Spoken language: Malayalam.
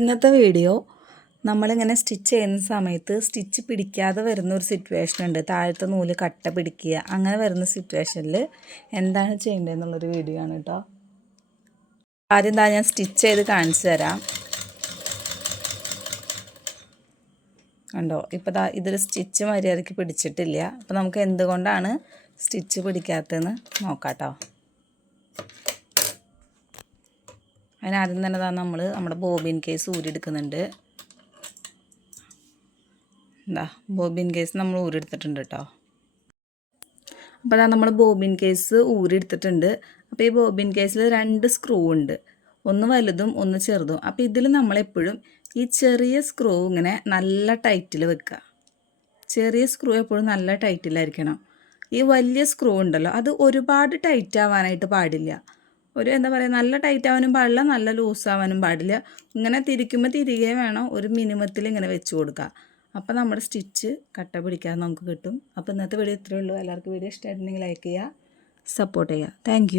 ഇന്നത്തെ വീഡിയോ നമ്മളിങ്ങനെ സ്റ്റിച്ച് ചെയ്യുന്ന സമയത്ത് സ്റ്റിച്ച് പിടിക്കാതെ വരുന്ന ഒരു സിറ്റുവേഷൻ ഉണ്ട്. താഴത്തെ നൂല് കട്ട പിടിക്കുക, അങ്ങനെ വരുന്ന സിറ്റുവേഷനിൽ എന്താണ് ചെയ്യേണ്ടതെന്നുള്ളൊരു വീഡിയോ ആണ് കേട്ടോ. ആദ്യം എന്താ ഞാൻ സ്റ്റിച്ച് ചെയ്ത് കാണിച്ചു തരാം. കണ്ടോ, ഇപ്പോൾ ഇതിൽ സ്റ്റിച്ച് മര്യാദയ്ക്ക് പിടിച്ചിട്ടില്ല. അപ്പോൾ നമുക്ക് എന്തുകൊണ്ടാണ് സ്റ്റിച്ച് പിടിക്കാത്തതെന്ന് നോക്കാം കേട്ടോ. അതിനാദ്യം തന്നെ നമ്മുടെ ബോബിൻ കേസ് ഊരിയെടുക്കുന്നുണ്ട്. ബോബിൻ കേസ് നമ്മൾ ഊരിയെടുത്തിട്ടുണ്ട് കേട്ടോ. അപ്പോൾ നമ്മൾ ബോബിൻ കേസ് ഊരിയെടുത്തിട്ടുണ്ട്. അപ്പോൾ ഈ ബോബിൻ കേസിൽ 2 സ്ക്രൂ ഉണ്ട്, ഒന്ന് വലുതും ഒന്ന് ചെറുതും. അപ്പോൾ ഇതിൽ നമ്മളെപ്പോഴും ഈ ചെറിയ സ്ക്രൂ ഇങ്ങനെ നല്ല ടൈറ്റിൽ വെക്കുക. ചെറിയ സ്ക്രൂ എപ്പോഴും നല്ല ടൈറ്റിലായിരിക്കണം. ഈ വലിയ സ്ക്രൂ ഉണ്ടല്ലോ, അത് ഒരുപാട് ടൈറ്റ് ആവാനായിട്ട് പാടില്ല. എന്താ പറയുക, നല്ല ടൈറ്റ് ആവാനും പാടില്ല, നല്ല ലൂസ് ആവാനും പാടില്ല. ഇങ്ങനെ തിരിക്കുമ്പോൾ തിരികെ വേണം, ഒരു മിനിമത്തിൽ ഇങ്ങനെ വെച്ച് കൊടുക്കുക. അപ്പോൾ നമ്മുടെ സ്റ്റിച്ച് കട്ട പിടിക്കാതെ നമുക്ക് കിട്ടും. അപ്പോൾ ഇന്നത്തെ വീഡിയോ ഇത്രയേ ഉള്ളൂ. എല്ലാവർക്കും വീഡിയോ ഇഷ്ടമായിട്ടുണ്ടെങ്കിൽ ലൈക്ക് ചെയ്യുക, സപ്പോർട്ട് ചെയ്യുക. താങ്ക്